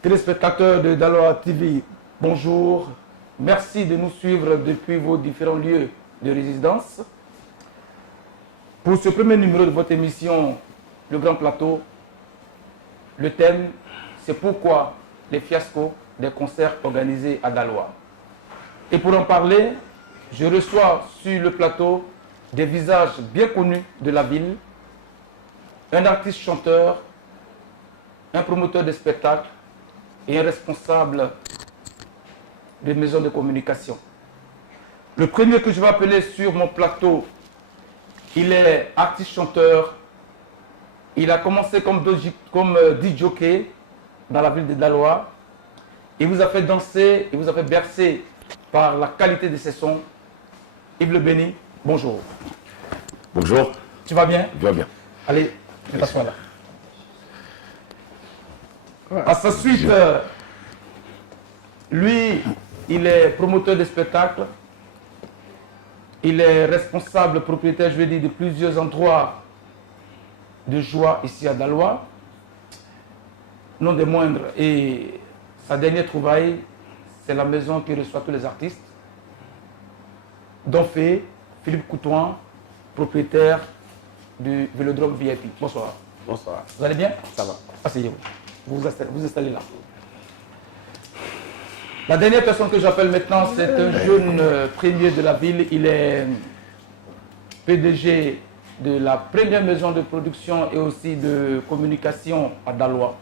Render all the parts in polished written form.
Téléspectateurs de Daloa TV, bonjour. Merci de nous suivre depuis vos différents lieux de résidence. Pour ce premier numéro de votre émission, Le Grand Plateau, le thème, c'est pourquoi les fiascos des concerts organisés à Daloa. Et pour en parler, je reçois sur le plateau des visages bien connus de la ville, un artiste chanteur, un promoteur de spectacles, et un responsable des maisons de communication. Le premier que je vais appeler sur mon plateau, il est artiste-chanteur. Il a commencé comme DJ dans la ville de Daloa. Il vous a fait danser, il vous a fait bercer par la qualité de ses sons. Yves Le Béni, bonjour. Bonjour. Tu vas bien? Je vais bien. Allez, je t'assois là. À sa suite, lui, il est promoteur de spectacles. Il est responsable, propriétaire, je vais dire, de plusieurs endroits de joie ici à Daloa. Non des moindres. Et sa dernière trouvaille, c'est la maison qui reçoit tous les artistes. Donfé, Philippe Coutouin, propriétaire du Vélodrome VIP. Bonsoir. Bonsoir. Vous allez bien? Ça va. Asseyez-vous. Vous installez là. La dernière personne que j'appelle maintenant, c'est un jeune premier de la ville. Il est PDG de la première maison de production et aussi de communication à Daloa.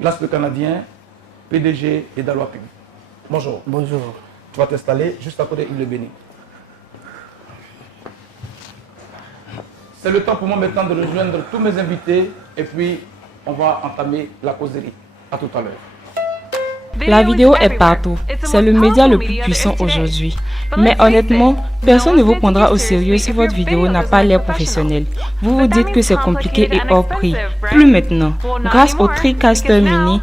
L'Aspe canadien, PDG et Daloa Pub. Bonjour. Bonjour. Tu vas t'installer juste à côté de Yves Le Béni. C'est le temps pour moi maintenant de rejoindre tous mes invités et puis on va entamer la causerie. À tout à l'heure. La vidéo est partout. C'est le média le plus puissant aujourd'hui. Mais honnêtement, personne ne vous prendra au sérieux si votre vidéo n'a pas l'air professionnel. Vous vous dites que c'est compliqué et hors prix. Plus maintenant. Grâce au TriCaster Mini,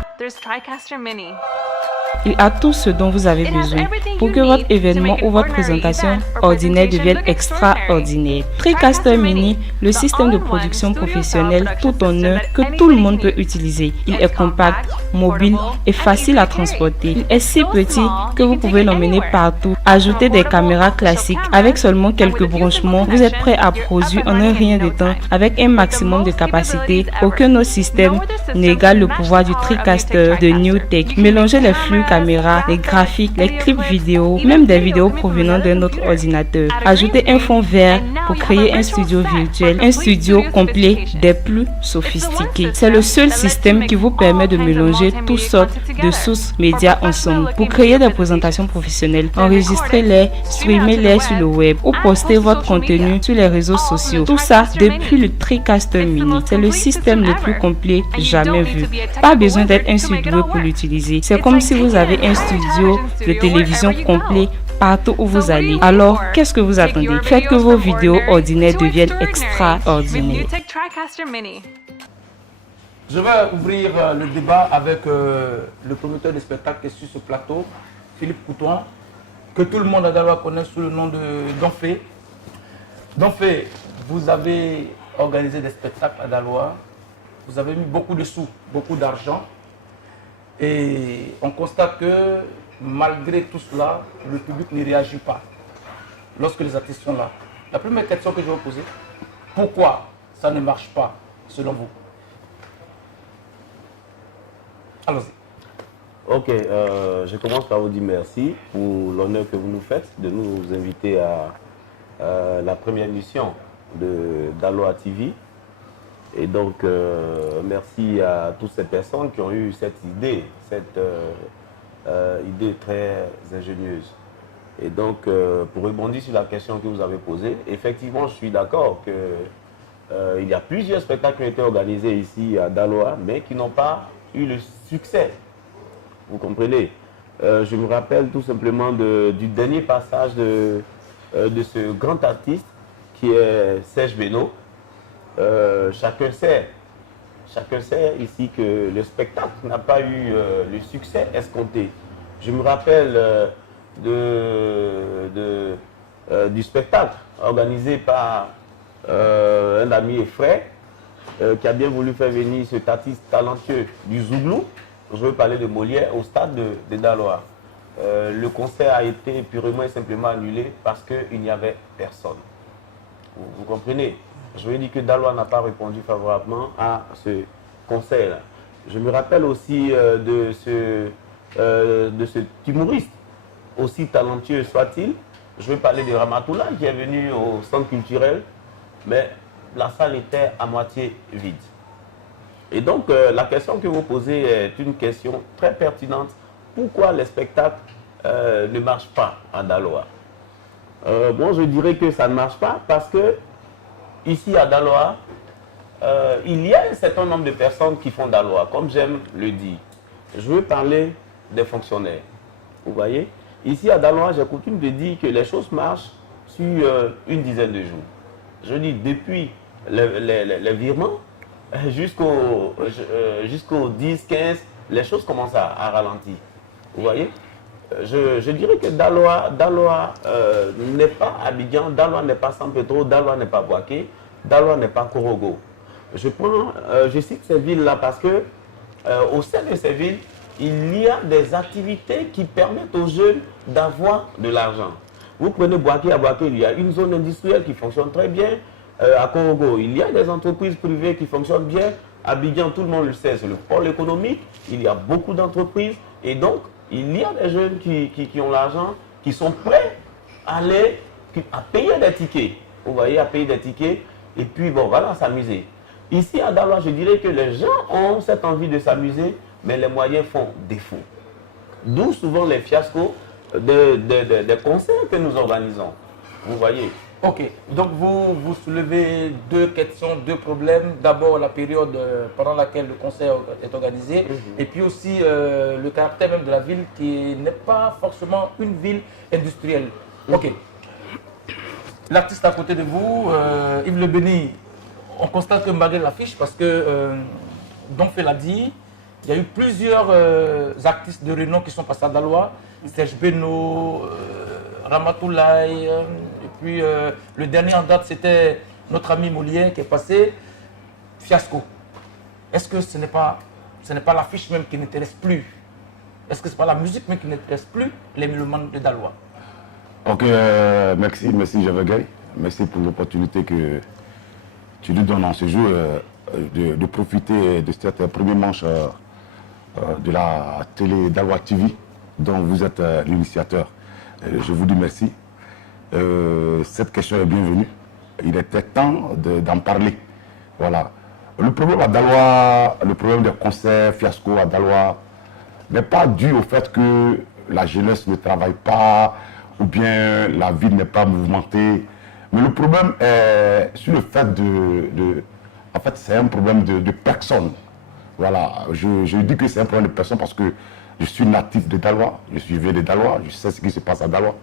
il a tout ce dont vous avez besoin pour que votre événement ou votre présentation ordinaire devienne extraordinaire. TriCaster Mini, le système de production professionnelle tout en un que tout le monde peut utiliser. Il est compact, mobile et facile à transporter. Il est si petit que vous pouvez l'emmener partout. Ajoutez des caméras classiques. Avec seulement quelques branchements, vous êtes prêt à produire en un rien de temps avec un maximum de capacité. Aucun autre système n'égale le pouvoir du TriCaster de NewTek. Mélangez les flux caméra, les graphiques, les clips vidéo, même des vidéos provenant d'un autre ordinateur. Ajoutez un fond vert pour créer un studio virtuel, un studio complet des plus sophistiqués. C'est le seul système qui vous permet de mélanger toutes sortes de sources médias ensemble pour créer des présentations professionnelles. Enregistrez-les, streamez-les sur le web ou postez votre contenu sur les réseaux sociaux. Tout ça depuis le TriCaster Mini. C'est le système le plus complet jamais vu. Pas besoin d'être un surdoué pour l'utiliser. C'est comme si vous avez un studio de télévision complet partout où vous allez. Alors, qu'est-ce que vous attendez? Faites que vos vidéos ordinaires deviennent extraordinaires. Je vais ouvrir le débat avec le promoteur de spectacle qui est sur ce plateau, Philippe Coutouin, que tout le monde à Daloa connaît sous le nom de Donfé. Donfé, vous avez organisé des spectacles à Daloa, vous avez mis beaucoup de sous, beaucoup d'argent. Et on constate que malgré tout cela, le public ne réagit pas lorsque les artistes sont là. La première question que je vais vous poser, pourquoi ça ne marche pas selon vous? Allons-y. Ok, je commence par vous dire merci pour l'honneur que vous nous faites de nous inviter à la première émission de Daloa TV. Et donc, merci à toutes ces personnes qui ont eu cette idée très ingénieuse. Et donc, pour rebondir sur la question que vous avez posée, effectivement, je suis d'accord qu'il y a plusieurs spectacles qui ont été organisés ici à Daloa, mais qui n'ont pas eu le succès. Vous comprenez? Je me rappelle tout simplement du dernier passage de ce grand artiste qui est Serge Beno. Chacun chacun sait ici que le spectacle n'a pas eu le succès escompté. Je me rappelle du spectacle organisé par un ami et frère qui a bien voulu faire venir cet artiste talentueux du Zouglou. Je veux parler de Molière au stade de Daloa. Le concert a été purement et simplement annulé parce qu'il n'y avait personne. Vous comprenez? Je veux dire que Daloa n'a pas répondu favorablement à ce concert-là. Je me rappelle aussi de cet humoriste, aussi talentueux soit-il. Je veux parler de Ramatoula qui est venu au centre culturel, mais la salle était à moitié vide. Et donc, la question que vous posez est une question très pertinente. Pourquoi les spectacles ne marchent pas à Daloa? Bon, je dirais que ça ne marche pas parce que ici à Daloa, il y a un certain nombre de personnes qui font Daloa, comme j'aime le dire. Je veux parler des fonctionnaires. Vous voyez? Ici à Daloa, j'ai coutume de dire que les choses marchent sur une dizaine de jours. Je dis depuis les virements jusqu'au 10, 15, les choses commencent à ralentir. Vous voyez? Je dirais que Daloa n'est pas Abidjan, Daloa n'est pas San Pedro, Daloa n'est pas Boaké, Daloa n'est pas Korogo. Je cite ces villes-là parce que au sein de ces villes, il y a des activités qui permettent aux jeunes d'avoir de l'argent. Vous prenez Boaké, à Boaké, il y a une zone industrielle qui fonctionne très bien. À Korogo, il y a des entreprises privées qui fonctionnent bien. À Abidjan, tout le monde le sait, c'est le pôle économique. Il y a beaucoup d'entreprises. Et donc, il y a des jeunes qui ont l'argent, qui sont prêts à payer des tickets. Vous voyez, à payer des tickets. Et puis, bon, voilà, s'amuser. Ici, à Daloa, je dirais que les gens ont cette envie de s'amuser, mais les moyens font défaut. D'où souvent les fiascos des concerts que nous organisons. Vous voyez. Ok, donc vous soulevez deux questions, deux problèmes. D'abord la période pendant laquelle le concert est organisé, et puis aussi le caractère même de la ville qui n'est pas forcément une ville industrielle. Ok. L'artiste à côté de vous, Yves Le Béni, on constate que malgré l'affiche, parce que, Don Fait l'a dit, il y a eu plusieurs artistes de renom qui sont passés à Daloa, Serge Beno, Ramatoulaye, et puis le dernier en date c'était notre ami Molière qui est passé, fiasco. Est-ce que ce n'est pas l'affiche même qui n'intéresse plus? Est-ce que ce n'est pas la musique même qui n'intéresse plus les mélomanes de Daloa? Ok, merci Javagay. Merci pour l'opportunité que tu nous donnes en ce jour de profiter de cette première manche de la télé Daloa TV dont vous êtes l'initiateur. Je vous dis merci. Cette question est bienvenue. Il était temps d'en parler. Voilà. Le problème à Daloa, le problème des concerts fiasco à Daloa n'est pas dû au fait que la jeunesse ne travaille pas ou bien la ville n'est pas mouvementée. Mais le problème est sur le fait en fait, c'est un problème de personnes. Voilà. Je dis que c'est un problème de personnes parce que je suis natif de Daloa, je suis vieux de Daloa, je sais ce qui se passe à Daloa.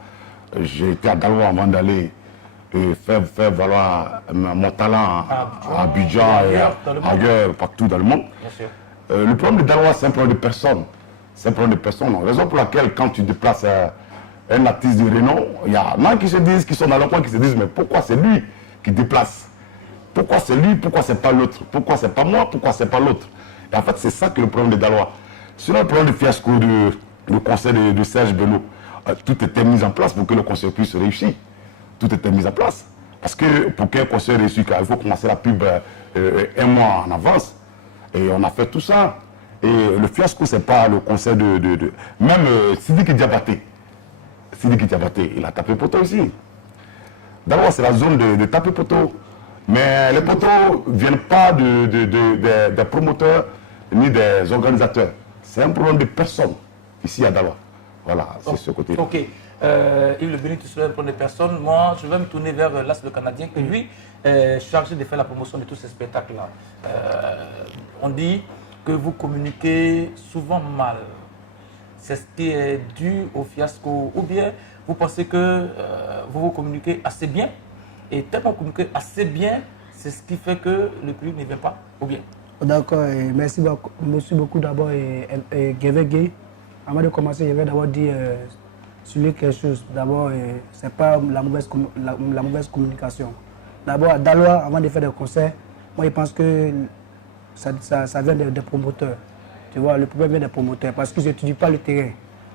J'ai été à Daloa avant d'aller faire valoir mon talent à Abidjan et ailleurs, partout dans le monde. Le problème de Daloa, c'est un problème de personnes. C'est un problème de personnes. Raison pour laquelle, quand tu déplaces un artiste de renom, il y en a qui se disent, qui sont dans le coin, qui se disent, mais pourquoi c'est lui qui déplace? Pourquoi c'est lui? Pourquoi c'est pas l'autre? Pourquoi c'est pas moi? Pourquoi c'est pas l'autre? Et en fait, c'est ça que le problème de Daloa. Sinon, le problème de fiasco du concert de Serge Beno, tout était mis en place pour que le concert puisse réussir. Tout était mis en place. Parce que pour qu'un concert réussisse, il faut commencer la pub un mois en avance. Et on a fait tout ça. Et le fiasco, c'est pas le concert même Sidiki Diabaté. Sidiki Diabaté, il a tapé poteau ici. D'abord, c'est la zone de taper poteau. Mais les poteaux ne viennent pas des promoteurs ni des organisateurs. C'est un problème de personnes ici à Daloa. Voilà, c'est ce côté. Ok. Yves Le Béni, tu soulèves un problème de personnes. Moi, je vais me tourner vers l'As le Canadien, que lui est chargé de faire la promotion de tous ces spectacles-là. On dit que vous communiquez souvent mal. C'est ce qui est dû au fiasco. Ou bien vous pensez que vous communiquez assez bien, et tellement communiquez assez bien, c'est ce qui fait que le public ne vient pas, ou bien? D'accord, merci beaucoup d'abord, Gavin Gay. Avant de commencer, je vais d'abord dire sur lui quelque chose. D'abord, ce n'est pas la mauvaise communication. D'abord, à Daloa, avant de faire des concerts, moi je pense que ça vient des promoteurs. Tu vois, le problème vient des promoteurs parce qu'ils n'étudient pas le terrain.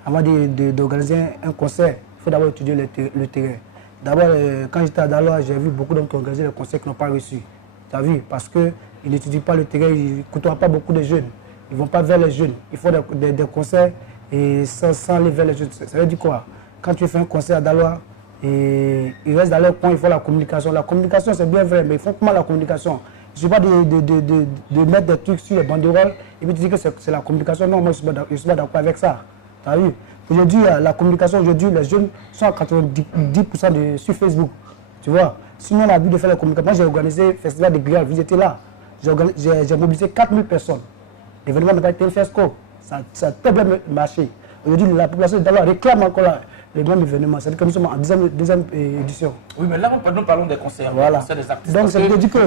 Avant d'organiser un concert, il faut d'abord étudier le terrain. D'abord, quand j'étais à Daloa, j'ai vu beaucoup d'hommes qui ont organisé des concerts qui n'ont pas reçu. Tu as vu? Parce qu'ils n'étudient pas le terrain, ils ne côtoient pas beaucoup de jeunes. Ils ne vont pas vers les jeunes. Il faut des concerts et sans aller vers les jeunes. Ça veut dire quoi? Quand tu fais un concert à Daloa, et ils restent dans leur coin, il faut la communication. La communication, c'est bien vrai, mais ils font comment la communication? Il ne suffit pas de mettre des trucs sur les banderoles et puis tu dis que c'est la communication. Non, moi je ne suis pas d'accord avec ça. Tu as vu? Aujourd'hui, la communication, aujourd'hui, les jeunes sont à 90% sur Facebook. Tu vois? Sinon, on a vu de faire la communication. Moi, j'ai organisé le festival de grillades, vous étiez là. J'ai mobilisé 4000 personnes. L'événement n'a pas été un fiasco. Ça a très bien marché. Aujourd'hui, la population d'Aloa réclame encore les mêmes événements. C'est-à-dire que nous sommes en deuxième édition. Oui, mais là, nous parlons des concerts, voilà. Des artistes. Donc, ça veut dire que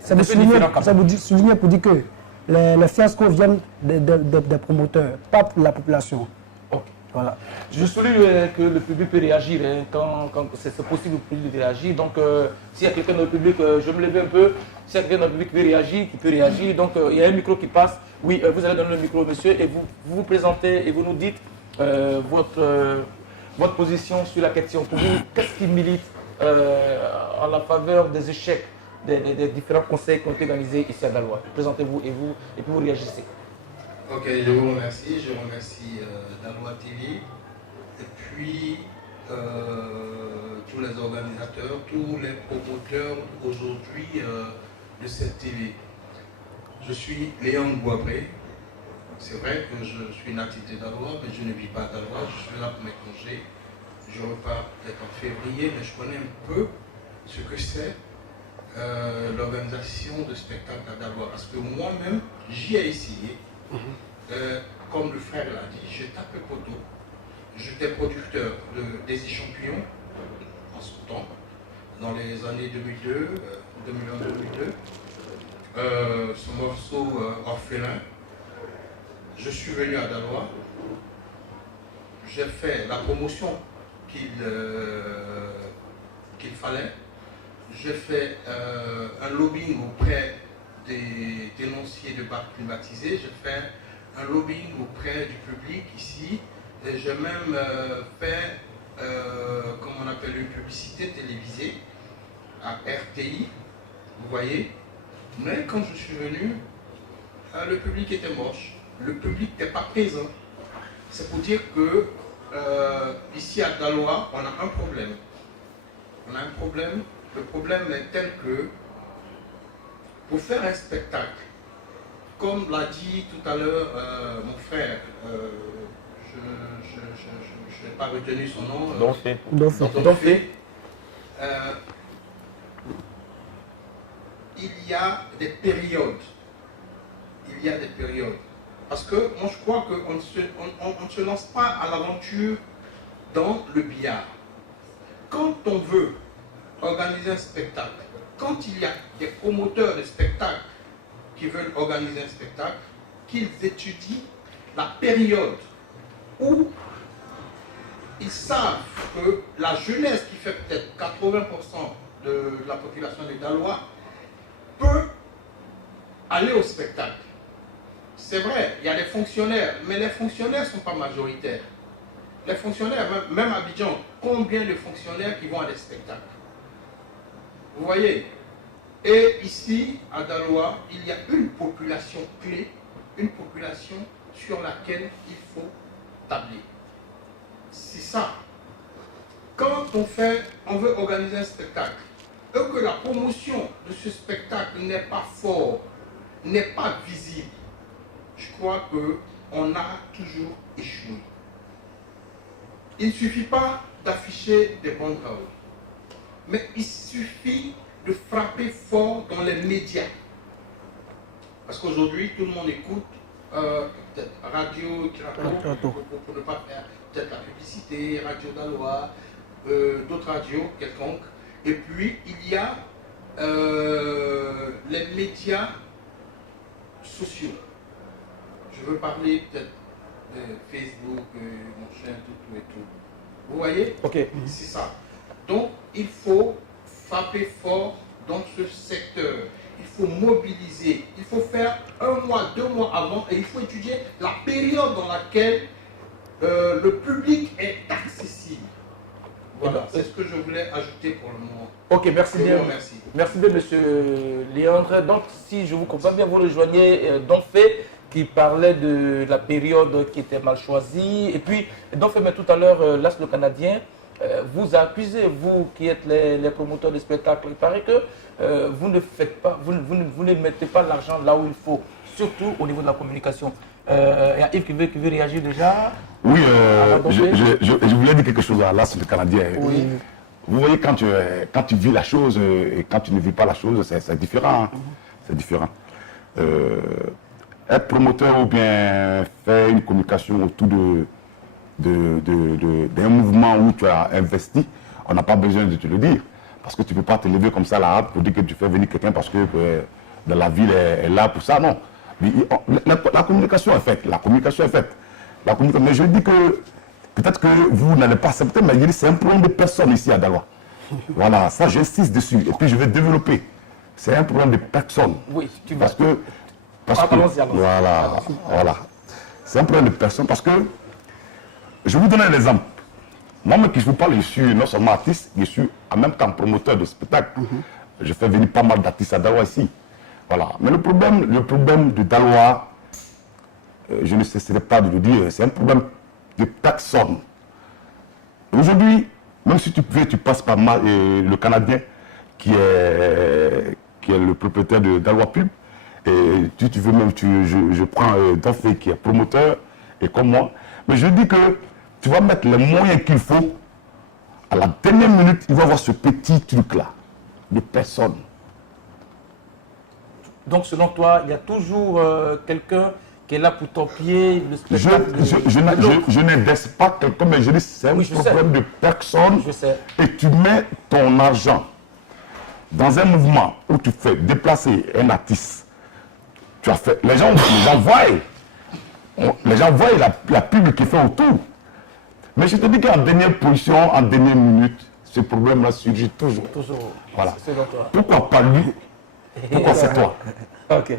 c'est de souligner pour dire que les fiascos viennent des promoteurs, pas pour la population. Ok. Voilà. Je souligne que le public peut réagir quand c'est possible, le public de réagir. Donc, s'il y a quelqu'un dans le public, je me lève un peu. S'il y a quelqu'un dans le public qui peut réagir. Donc, il y a un micro qui passe. Oui, vous allez donner le micro, monsieur, et vous vous présentez et vous nous dites votre position sur la question. Pour vous, qu'est-ce qui milite en la faveur des échecs des différents conseils qui ont été organisés ici à Daloa? Présentez-vous et puis vous réagissez. Ok, je vous remercie. Je remercie Daloa TV et puis tous les organisateurs, tous les promoteurs aujourd'hui de cette TV. Je suis Léon Boabré. C'est vrai que je suis natif de Daloa, mais je ne vis pas à Daloa. Je suis là pour mes congés. Je repars peut-être en février, mais je connais un peu ce que c'est l'organisation de spectacles à Daloa. Parce que moi-même, j'y ai essayé. Comme le frère l'a dit, j'ai tapé poteau. J'étais producteur des Champions en ce temps, dans les années 2002, 2001-2002. Ce morceau Orphelin. Je suis venu à Daloa. J'ai fait la promotion qu'il fallait. J'ai fait un lobbying auprès des dénonciers de bars climatisés. J'ai fait un lobbying auprès du public ici. Et j'ai même fait, comme on appelle, une publicité télévisée à RTI. Vous voyez? Mais quand je suis venu, le public était moche. Le public n'était pas présent. C'est pour dire que ici à Daloa, on a un problème. On a un problème. Le problème est tel que pour faire un spectacle, comme l'a dit tout à l'heure mon frère, je n'ai pas retenu son nom. Donfé. Il y a des périodes. Il y a des périodes. Parce que moi je crois qu'on ne se lance pas à l'aventure dans le billard. Quand on veut organiser un spectacle, quand il y a des promoteurs de spectacles qui veulent organiser un spectacle, qu'ils étudient la période où ils savent que la jeunesse qui fait peut-être 80% de la population des Dalois peut aller au spectacle. C'est vrai, il y a des fonctionnaires, mais les fonctionnaires ne sont pas majoritaires. Les fonctionnaires, même à Abidjan, combien de fonctionnaires qui vont à des spectacles? Vous voyez? Et ici, à Daloa, il y a une population clé, une population sur laquelle il faut tabler. C'est ça. Quand on veut organiser un spectacle, et que la promotion de ce spectacle n'est pas fort, n'est pas visible, je crois qu'on a toujours échoué. Il ne suffit pas d'afficher des banderoles, mais il suffit de frapper fort dans les médias. Parce qu'aujourd'hui, tout le monde écoute Radio Kirato, pour ne pas faire peut-être la publicité, Radio Daloa, d'autres radios quelconques. Et puis, il y a les médias sociaux. Je veux parler peut-être de Facebook, mon chien, tout et tout. Vous voyez? Ok. C'est ça. Donc, il faut frapper fort dans ce secteur. Il faut mobiliser. Il faut faire 1 mois, 2 mois avant et il faut étudier la période dans laquelle le public est accessible. Voilà, c'est ce que je voulais ajouter pour le moment. Ok, merci bien. Merci. Merci bien, monsieur Léandre. Donc, si je vous comprends bien, vous rejoignez Donfé qui parlait de la période qui était mal choisie. Et puis, Donfé, mais tout à l'heure, l'As le Canadien vous a accusé, vous qui êtes les promoteurs de spectacles. Il paraît que vous ne faites pas, vous ne mettez pas l'argent là où il faut, surtout au niveau de la communication. Il y a Yves qui veut réagir déjà. Oui, je voulais dire quelque chose à l'As le Canadien. Oui. Vous voyez, quand tu vis la chose et quand tu ne vis pas la chose, c'est différent. Hein. C'est différent. Être promoteur ou bien faire une communication autour d'un mouvement où tu as investi, on n'a pas besoin de te le dire. Parce que tu ne peux pas te lever comme ça la hâte pour dire que tu fais venir quelqu'un parce que dans la ville est là pour ça. Non. La communication est faite. La communication est faite. Mais je dis que peut-être que vous n'allez pas accepter, mais c'est un problème de personne ici à Daloa. Voilà, ça j'insiste dessus. Et puis je vais développer. C'est un problème de personne. Oui, tu vas. Voilà. C'est un problème de personne parce que je vais vous donner un exemple. Moi-même qui je vous parle, je suis non seulement artiste, je suis en même temps promoteur de spectacle. Je fais venir pas mal d'artistes à Daloa ici. Voilà. Mais le problème de Daloa, je ne cesserai pas de le dire, c'est un problème de personne. Aujourd'hui, même si tu passes par le Canadien qui est le propriétaire de Daloa Pub, et tu veux même, je prends Donfé qui est promoteur, et comme moi, mais je dis que tu vas mettre les moyens qu'il faut, à la dernière minute, il va avoir ce petit truc-là, de personne. Donc, selon toi, il y a toujours quelqu'un qui est là pour t'appuyer le spectacle. Je n'indexe pas quelqu'un, mais je dis c'est un problème de personne. Je sais. Et tu mets ton argent dans un mouvement où tu fais déplacer un artiste. Tu as fait, les gens voient la pub qui fait autour. Mais je te dis qu'en dernière position, en dernière minute, ce problème-là surgit toujours. Voilà. Pourquoi pas lui? Pourquoi c'est toi? Ok.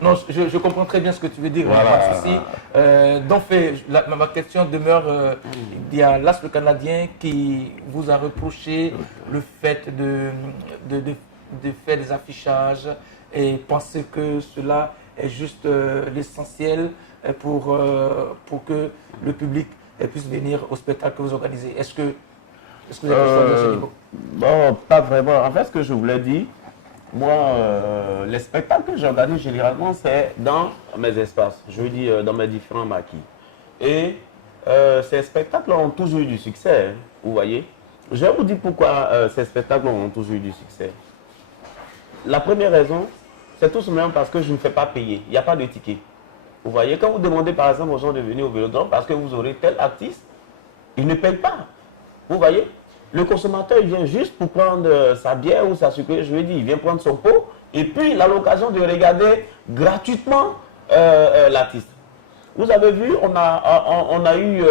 Non, je comprends très bien ce que tu veux dire. Voilà. Donc, ma question demeure, il y a l'As le Canadien qui vous a reproché le fait de faire des affichages et penser que cela est juste l'essentiel pour que le public puisse venir au spectacle que vous organisez. Est-ce que vous avez choisi à ce niveau? Bon, pas vraiment. En fait, ce que je voulais dire, moi, les spectacles que j'organise généralement, c'est dans mes espaces. Je veux dire, dans mes différents maquis. Et ces spectacles ont toujours eu du succès, hein, vous voyez. Je vais vous dire pourquoi ces spectacles ont toujours eu du succès. La première raison, c'est tout simplement parce que je ne fais pas payer. Il n'y a pas de ticket. Vous voyez, quand vous demandez par exemple aux gens de venir au Vélodrome parce que vous aurez tel artiste, ils ne payent pas. Vous voyez, le consommateur il vient juste pour prendre sa bière ou sa sucrerie, je veux dire, il vient prendre son pot et puis il a l'occasion de regarder gratuitement l'artiste. Vous avez vu, on a eu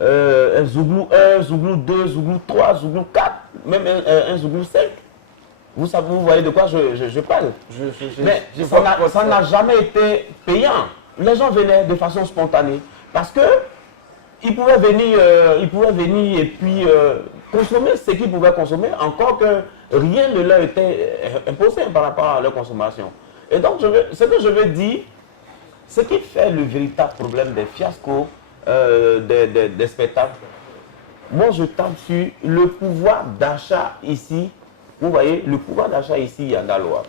un Zouglou 1, Zouglou 2, Zouglou 3, Zouglou 4, même un Zouglou 5. Vous savez, vous voyez de quoi je parle. Mais ça n'a jamais été payant. Les gens venaient de façon spontanée parce que ils pouvaient venir et puis consommer ce qu'ils pouvaient consommer, encore que rien ne leur était imposé par rapport à leur consommation. Et donc, ce que je veux dire, ce qui fait le véritable problème des fiascos des spectacles, moi je tape sur le pouvoir d'achat ici. Vous voyez, le pouvoir d'achat ici à Daloa.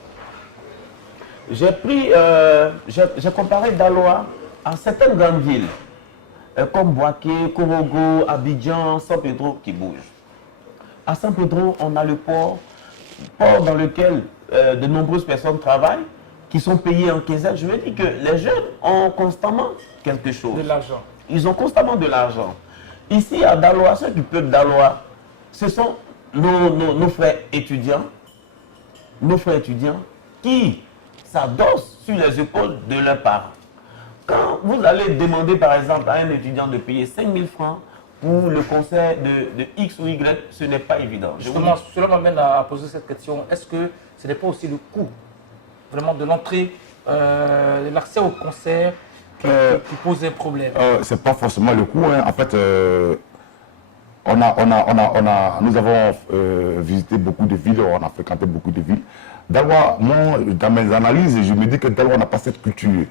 J'ai comparé Daloa à certaines grandes villes, comme Boaké, Korogo, Abidjan, San Pedro qui bougent. À San Pedro, on a le port dans lequel de nombreuses personnes travaillent, qui sont payées en quinzaine. Je veux dire que les jeunes ont constamment quelque chose. De l'argent. Ils ont constamment de l'argent. Ici à Daloa, ceux du peuple Daloa, ce sont nos frères étudiants qui s'adossent sur les épaules de leurs parents. Quand vous allez demander par exemple à un étudiant de payer 5 000 francs pour le concert de X ou Y, ce n'est pas évident. Justement, cela m'amène à poser cette question. Est-ce que ce n'est pas aussi le coût vraiment de l'entrée, de l'accès au concert qui pose un problème? Ce n'est pas forcément le coût. Hein. En fait, nous avons visité beaucoup de villes, on a fréquenté beaucoup de villes. Daloa, moi, dans mes analyses, je me dis que Daloa n'a pas cette culture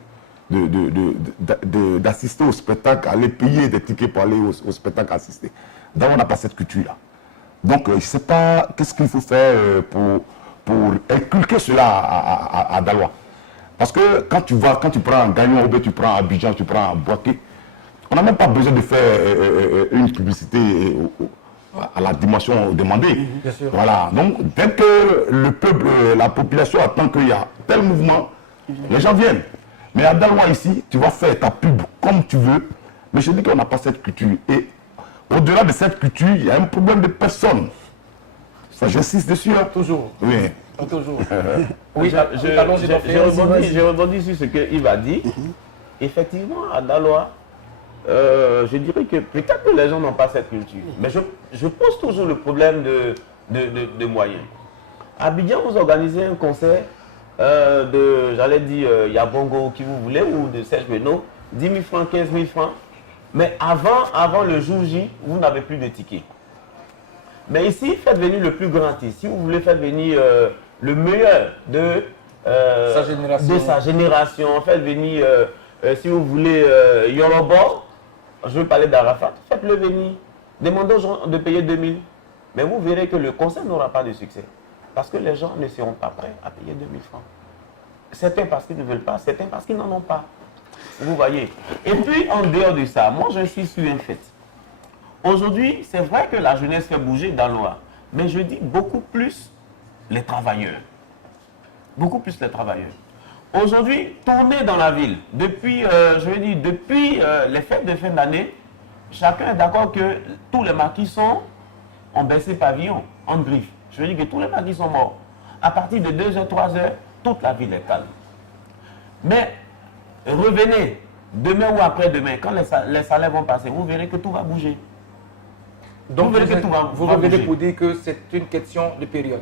d'assister au spectacle, aller payer des tickets pour aller au spectacle assister. Daloa n'a pas cette culture-là. Donc, je ne sais pas qu'est-ce qu'il faut faire pour inculquer cela à Daloa. Parce que quand tu prends un Gagnon, ou bien tu prends Abidjan, tu prends Boaké, on n'a même pas besoin de faire une publicité à la dimension demandée. Bien sûr. Voilà. Donc, dès que le peuple, la population attend qu'il y a tel mouvement, les gens viennent. Mais à Daloa ici, tu vas faire ta pub comme tu veux. Mais je dis qu'on n'a pas cette culture. Et au-delà de cette culture, il y a un problème de personnes. Ça, j'insiste dessus. Hein. Toujours. Oui. Toujours. Oui, je rebondis sur ce que Yves a dit. Effectivement, à Daloa, je dirais que peut-être que les gens n'ont pas cette culture. Mais je pose toujours le problème de moyens. À Abidjan, vous organisez un concert j'allais dire, Yabongo, qui vous voulez, ou de Serge Beno, 10 000 francs, 15 000 francs. Mais avant le jour J, vous n'avez plus de tickets. Mais ici, faites venir le plus grand artiste. Si vous voulez faire venir le meilleur de sa génération, faites venir, si vous voulez, Yorobo, je veux parler d'Arafat, faites-le venir. Demandez aux gens de payer 2 000. Mais vous verrez que le concert n'aura pas de succès. Parce que les gens ne seront pas prêts à payer 2 000 francs. Certains parce qu'ils ne veulent pas, certains parce qu'ils n'en ont pas. Vous voyez. Et puis, en dehors de ça, moi, j'insiste sur un fait. Aujourd'hui, c'est vrai que la jeunesse fait bouger Daloa, mais je dis beaucoup plus les travailleurs. Beaucoup plus les travailleurs. Aujourd'hui, tourner dans la ville, depuis les fêtes de fin d'année, chacun est d'accord que tous les maquis ont baissé pavillon, en griffe. Je veux dire que tous les maquis sont morts. À partir de 2h, 3h, toute la ville est calme. Mais revenez, demain ou après-demain, quand les salaires vont passer, vous verrez que tout va bouger. Donc vous revenez pour dire que c'est une question de période.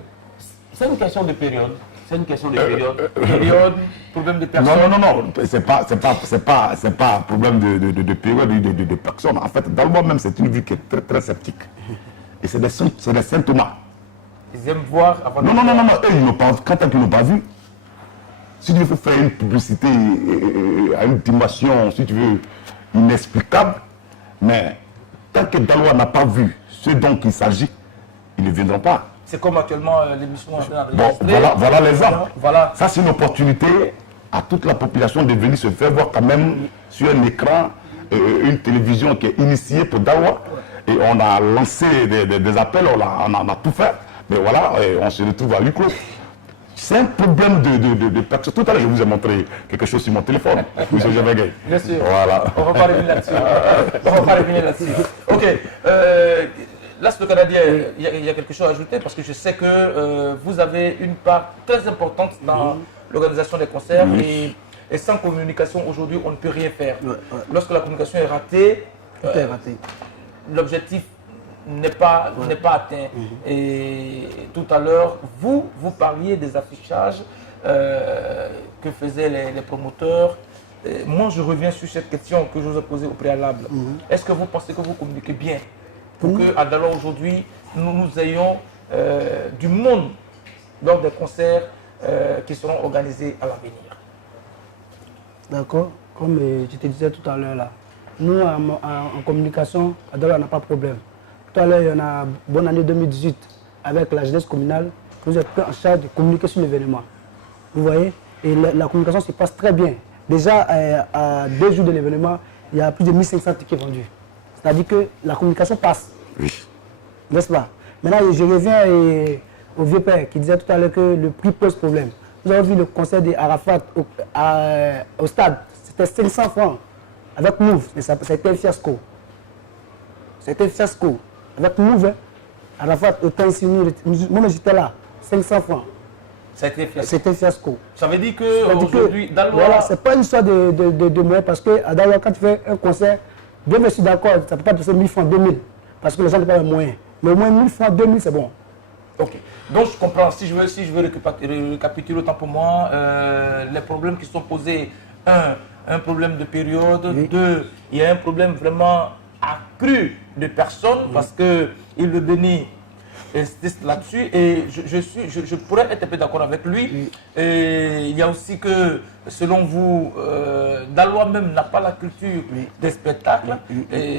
C'est une question de période. C'est une question de période. Période, problème de personnes. Non. C'est pas un problème de période de personnes. En fait, dans le monde même, c'est une vie qui est très, très sceptique. Et c'est des Saint Thomas. Ils aiment voir avant de Non. Eux, ils n'ont pas, quand ils n'ont pas vu, si tu veux faire une publicité à une dimension, si tu veux, inexplicable, mais tant que Daloa n'a pas vu ce dont il s'agit, ils ne viendront pas. C'est comme actuellement l'émission en train Bon, voilà l'exemple. Voilà. Ça, c'est une opportunité à toute la population de venir se faire voir quand même sur un écran, une télévision qui est initiée pour Daloa. Et on a lancé des appels, on a tout fait. Mais voilà, on se retrouve à huis clos. C'est un problème de personne. Tout à l'heure, je vous ai montré quelque chose sur mon téléphone. Monsieur Javagay. Bien sûr. Voilà. On va pas revenir là-dessus. Ok. Là, le Canadien, il y a quelque chose à ajouter parce que je sais que vous avez une part très importante dans l'organisation des concerts et sans communication, aujourd'hui, on ne peut rien faire. Lorsque la communication est ratée, l'objectif n'est pas atteint. Et tout à l'heure, vous parliez des affichages que faisaient les promoteurs. Moi, je reviens sur cette question que je vous ai posée au préalable. Est-ce que vous pensez que vous communiquez bien pour qu'à Daloa aujourd'hui, nous ayons du monde lors des concerts qui seront organisés à l'avenir? D'accord. Comme je te disais tout à l'heure là, nous en communication, à Daloa, on n'a pas de problème. Tout à l'heure, il y en a bonne année 2018 avec la jeunesse communale, nous avons pris en charge de communiquer sur l'événement. Vous voyez? Et la communication se passe très bien. Déjà, à 2 jours de l'événement, il y a plus de 1500 tickets vendus. C'est-à-dire que la communication passe. Oui. N'est-ce pas? Maintenant, je reviens au vieux père qui disait tout à l'heure que le prix pose problème. Nous avons vu le concert d'Arafat au stade. C'était 500 francs avec Move. C'était un fiasco. C'était un fiasco. Avec Move, Arafat, autant ici, moi j'étais là, 500 francs. Ça a été fiasco. C'était fiasco. Ça veut dire qu'aujourd'hui, Daloa... Voilà, c'est pas une histoire de moyens, parce qu'à Daloa, quand tu fais un concert, bien je suis d'accord, ça ne peut pas passer 1000 francs, 2000, parce que les gens n'ont pas les moyens. Mais au moins 1000 francs, 2000, c'est bon. Ok. Donc je comprends, si je veux récapituler autant pour moi, les problèmes qui sont posés, un problème de période, oui. 2, il y a un problème vraiment accru de personnes, parce que il le bénit là-dessus, et je pourrais être un peu d'accord avec lui. Oui. Et il y a aussi que, selon vous, Daloa même n'a pas la culture des spectacles. Et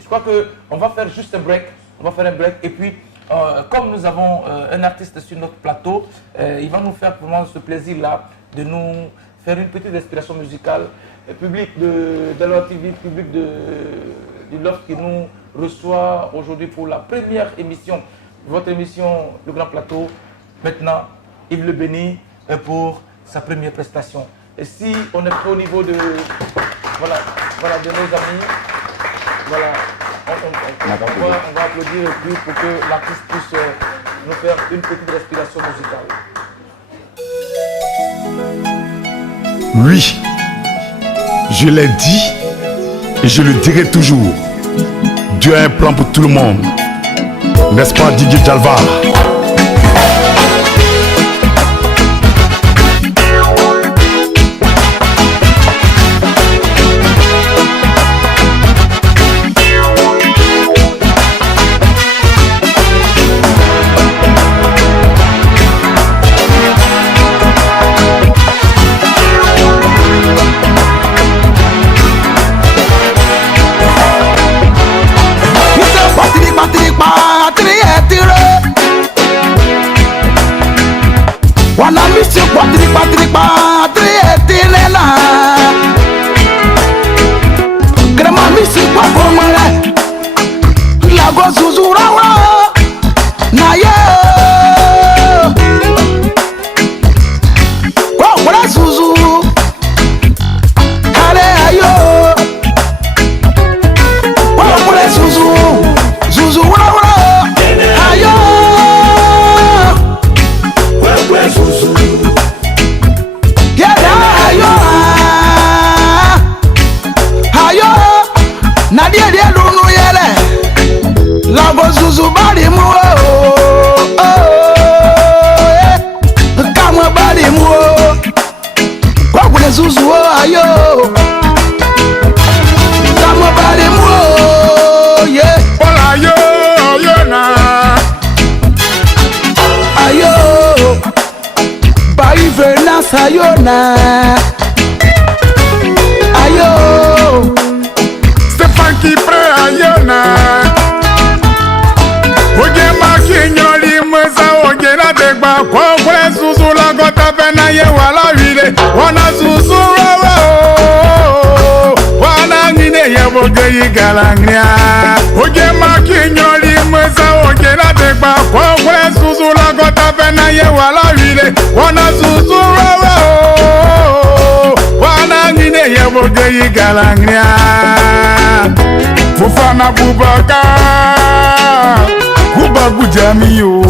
je crois qu'on va faire juste un break. On va faire un break, et puis comme nous avons un artiste sur notre plateau, il va nous faire vraiment ce plaisir-là de nous faire une petite inspiration musicale. Le public de Daloa TV, public du Loft qui nous reçoit aujourd'hui pour la première émission, votre émission Le Grand Plateau. Maintenant, Yves Le Béni pour sa première prestation. Et si on est prêt au niveau de, voilà, de nos amis, voilà, on va applaudir plus pour que l'artiste puisse nous faire une petite respiration musicale. Oui, je l'ai dit et je le dirai toujours. Dieu a un plan pour tout le monde. N'est-ce pas, Didier Djalva? Sayona, ayo, Stéphane qui prend Ayona. Oye makinyoli mweza oye na degba kwa kwe susu la gota pena ye wala vile wana susu rawa wana ngine ye boge yigalangria. Oye makinyoli mweza oye na degba kwa kwe susu la gota pena ye wala vile wana susu rawa wana ngine ye boge yigalangria. Fofana Bubaka Kubagu Jamiyo.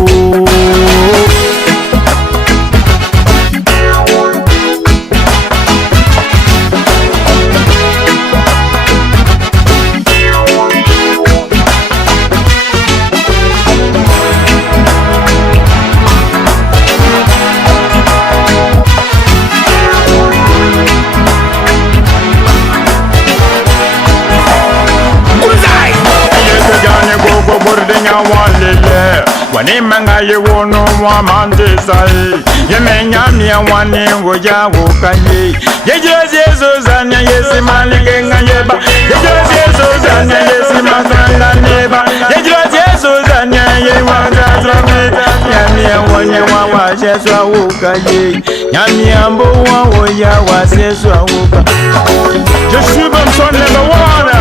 Wani manga ye wono wa mande sai ye menya mia wani ngoja wokaye ye jeze zozanya yesi malinge ngayeba ye jeze zozanya yesi masanga neba ye jeze zozanya ye wanga zrameta nyamia wonye wa washeswa wokaye nyamia mbo wa woya waseswa woka. Je suis bon son number one.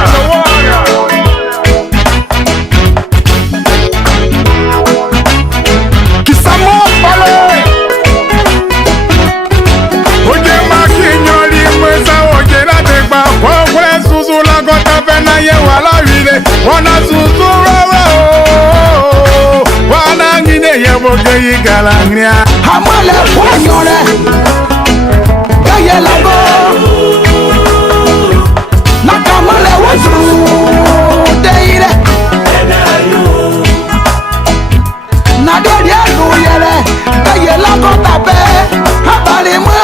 Wana susu rawa wana ngine ye boge yigalangria. Amale poignole Gaye labo Nakamale wazu Deire Nadia luyere Gaye labo tabe Habali mwa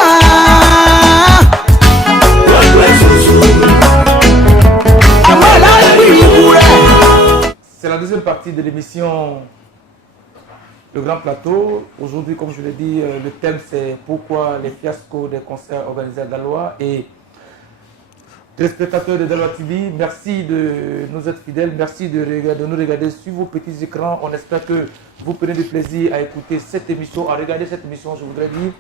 C'est la deuxième partie de l'émission Le Grand Plateau. Aujourd'hui, comme je l'ai dit, le thème c'est pourquoi les fiascos des concerts organisés à Daloa. Et téléspectateurs de Daloa TV, merci de nous être fidèles, merci de nous regarder sur vos petits écrans. On espère que vous prenez du plaisir à écouter cette émission, à regarder cette émission, je voudrais dire.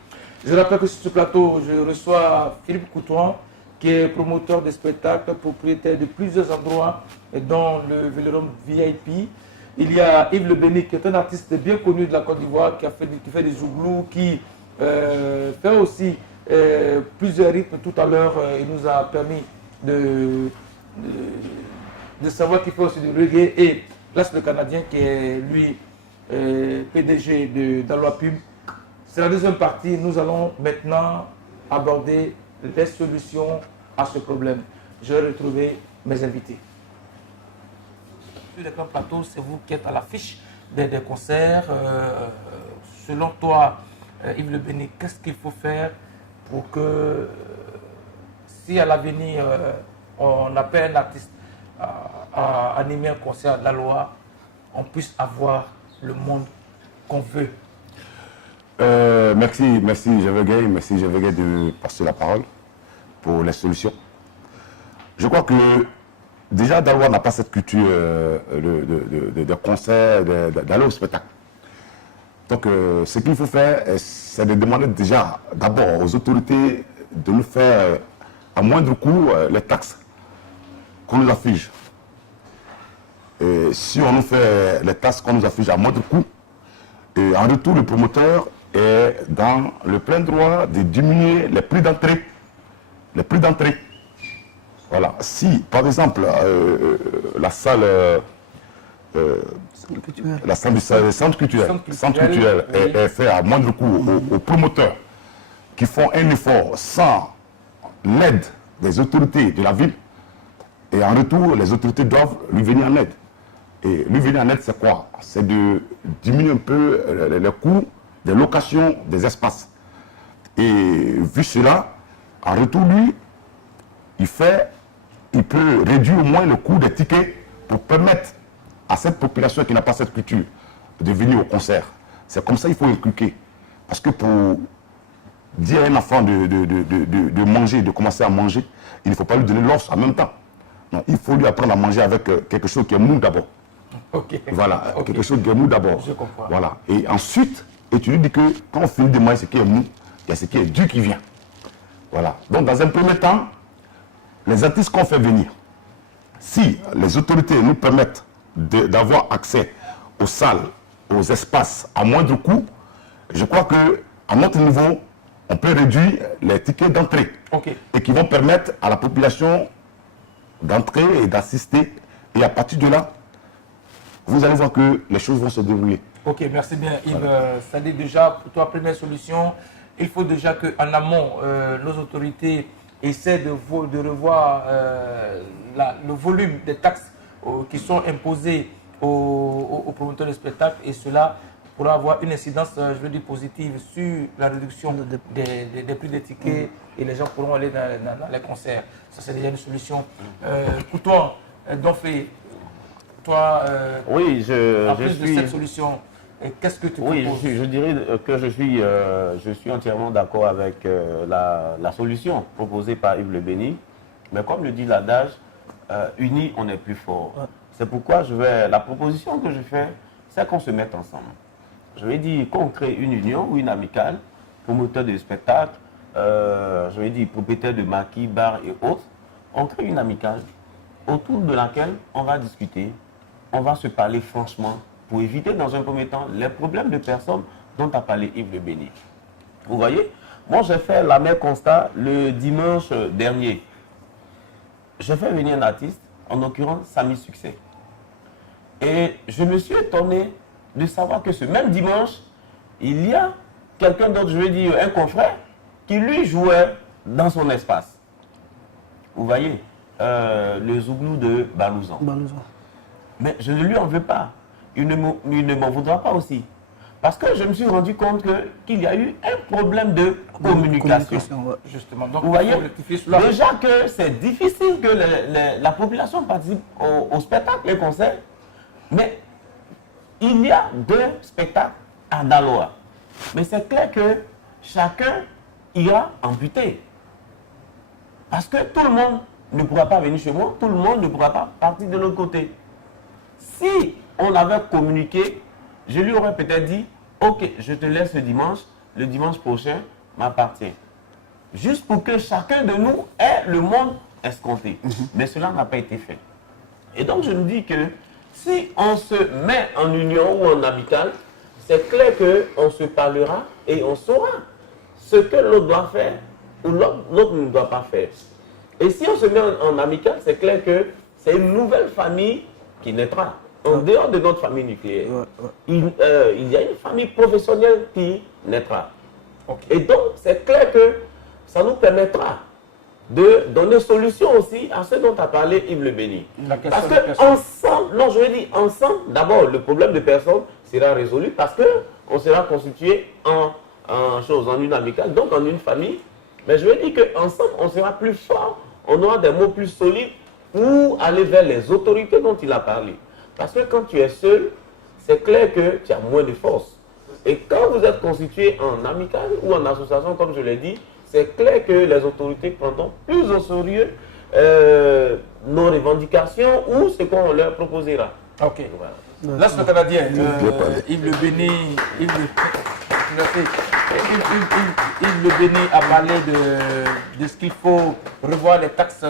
Je rappelle que sur ce plateau, je reçois Philippe Coutouan, qui est promoteur de spectacles, propriétaire de plusieurs endroits, dont le Vélodrome VIP. Il y a Yves Le Béni, qui est un artiste bien connu de la Côte d'Ivoire, qui fait des zouglous, qui fait aussi plusieurs rythmes. Tout à l'heure, il nous a permis de savoir qu'il fait aussi du reggae. Et Place le Canadien, qui est lui PDG de Daloa Pub. C'est la deuxième partie. Nous allons maintenant aborder les solutions à ce problème. Je vais retrouver mes invités. Sur le Grand Plateau, c'est vous qui êtes à l'affiche des concerts. Selon toi, Yves Le Béni, qu'est-ce qu'il faut faire pour que, si à l'avenir, on appelle un artiste à animer un concert de la loi, on puisse avoir le monde qu'on veut? Merci Javegay, de passer la parole pour les solutions. Je crois que déjà Daloa n'a pas cette culture de concert, d'aller au spectacle. Donc ce qu'il faut faire, c'est de demander déjà d'abord aux autorités de nous faire à moindre coût les taxes qu'on nous affiche. Et si on nous fait les taxes qu'on nous affiche à moindre coût, et en retour le promoteur est dans le plein droit de diminuer les prix d'entrée. Les prix d'entrée. Voilà. Si, par exemple, la salle du centre culturel est fait à moindre coût aux promoteurs qui font un effort sans l'aide des autorités de la ville, et en retour, les autorités doivent lui venir en aide. Et lui venir en aide, c'est quoi? C'est de diminuer un peu les coûts des locations des espaces. Et vu cela, en retour, lui, il peut réduire au moins le coût des tickets pour permettre à cette population qui n'a pas cette culture de venir au concert. C'est comme ça qu'il faut inculquer. Parce que pour dire à un enfant de manger, de commencer à manger, il ne faut pas lui donner l'os en même temps. Non, il faut lui apprendre à manger avec quelque chose qui est mou d'abord. Okay. Voilà, okay. Quelque chose qui est mou d'abord. Je comprends. Voilà. Et ensuite, tu lui dis que quand on finit de manger ce qui est mou, il y a ce qui est dur qui vient. Voilà. Donc dans un premier temps, les artistes qu'on fait venir, si les autorités nous permettent d'avoir accès aux salles, aux espaces à moindre coût, je crois qu'à notre niveau, on peut réduire les tickets d'entrée. Okay. Et qui vont permettre à la population d'entrer et d'assister. Et à partir de là, vous allez voir que les choses vont se dérouler. Ok, merci bien Yves. Voilà. C'est-à-dire déjà, pour toi, première solution, il faut déjà qu'en amont, nos autorités essaient de revoir le volume des taxes qui sont imposées aux promoteurs de spectacles, et cela pourra avoir une incidence, je veux dire, positive sur la réduction des prix des tickets, et les gens pourront aller dans les concerts. Ça, c'est déjà une solution. Pour toi, Donfé, toi, oui, en plus de cette solution, qu'est-ce que tu proposes? Oui, je dirais que je suis entièrement d'accord avec la solution proposée par Yves Le Béni. Mais comme le dit l'adage, unis, on est plus fort. Ouais. C'est pourquoi la proposition que je fais, c'est qu'on se mette ensemble. Je vais dire qu'on crée une union ou une amicale, promoteur de spectacles, je vais dire propriétaire de maquis, bars et autres. On crée une amicale autour de laquelle on va discuter, on va se parler franchement pour éviter dans un premier temps les problèmes de personnes dont a parlé Yves Le Béni. Vous voyez, moi j'ai fait la même constat le dimanche dernier. J'ai fait venir un artiste, en l'occurrence Samy Succès. Et je me suis étonné de savoir que ce même dimanche, il y a quelqu'un d'autre, je veux dire un confrère, qui lui jouait dans son espace. Vous voyez, le Zouglou de Balouzan. Mais je ne lui en veux pas. Il ne m'en voudra pas aussi. Parce que je me suis rendu compte qu'il y a eu un problème de communication. Ouais, justement. Donc, vous voyez, cela. déjà que c'est difficile que la population participe au spectacle et concert, mais il y a 2 spectacles à Daloa. Mais c'est clair que chacun ira amputé. Parce que tout le monde ne pourra pas venir chez moi, tout le monde ne pourra pas partir de l'autre côté. Si on avait communiqué, je lui aurais peut-être dit, ok, je te laisse le dimanche prochain m'appartient. Juste pour que chacun de nous ait le monde escompté. Mais cela n'a pas été fait. Et donc je nous dis que si on se met en union ou en amical, c'est clair qu'on se parlera et on saura ce que l'autre doit faire ou l'autre ne doit pas faire. Et si on se met en amical, c'est clair que c'est une nouvelle famille qui naîtra. En dehors de notre famille nucléaire, il y a une famille professionnelle qui naîtra. Et donc, c'est clair que ça nous permettra de donner solution aussi à ce dont a parlé Yves Le Béni. Parce que ensemble, non, je veux dire, ensemble, d'abord, le problème de personnes sera résolu parce qu'on sera constitué en une amicale, donc en une famille. Mais je veux dire qu'ensemble, on sera plus fort, on aura des mots plus solides pour aller vers les autorités dont il a parlé. Parce que quand tu es seul, c'est clair que tu as moins de force. Et quand vous êtes constitué en amicale ou en association, comme je l'ai dit, c'est clair que les autorités prendront plus au sérieux nos revendications ou ce qu'on leur proposera. Ok. Voilà. Là, ce Canadien, Yves Le Béni, Yves Le Béni a parlé de ce qu'il faut revoir les taxes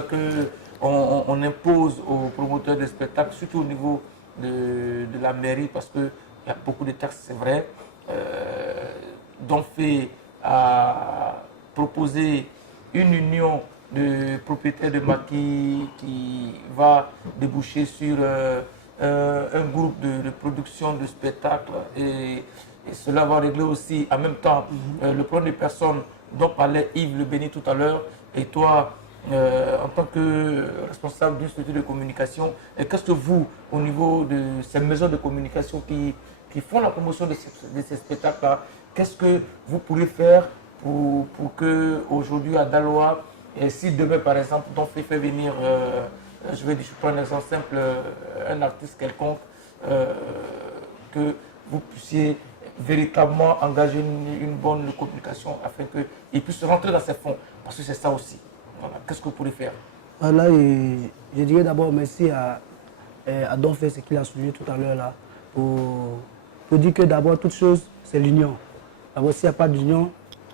qu'on impose aux promoteurs de spectacles, surtout au niveau de la mairie, parce qu'il y a beaucoup de taxes, c'est vrai. Donfé a proposé une union de propriétaires de maquis qui va déboucher sur un groupe de production de spectacles et cela va régler aussi en même temps le problème des personnes dont parlait Yves Le Béni tout à l'heure. Et toi, en tant que responsable d'une structure de communication, qu'est-ce que vous, au niveau de ces maisons de communication qui font la promotion de ces spectacles-là, qu'est-ce que vous pourrez faire pour que aujourd'hui à Daloa, et si demain par exemple, Donfé fait venir, je prends un exemple simple, un artiste quelconque, que vous puissiez véritablement engager une bonne communication afin qu'il puisse rentrer dans ces fonds, parce que c'est ça aussi. Voilà. Qu'est-ce que vous pourrez faire? Là, je dirais d'abord merci à Donfé, ce qu'il a souligné tout à l'heure là, pour dire que d'abord, toute chose, c'est l'union. D'abord, s'il n'y a pas d'union,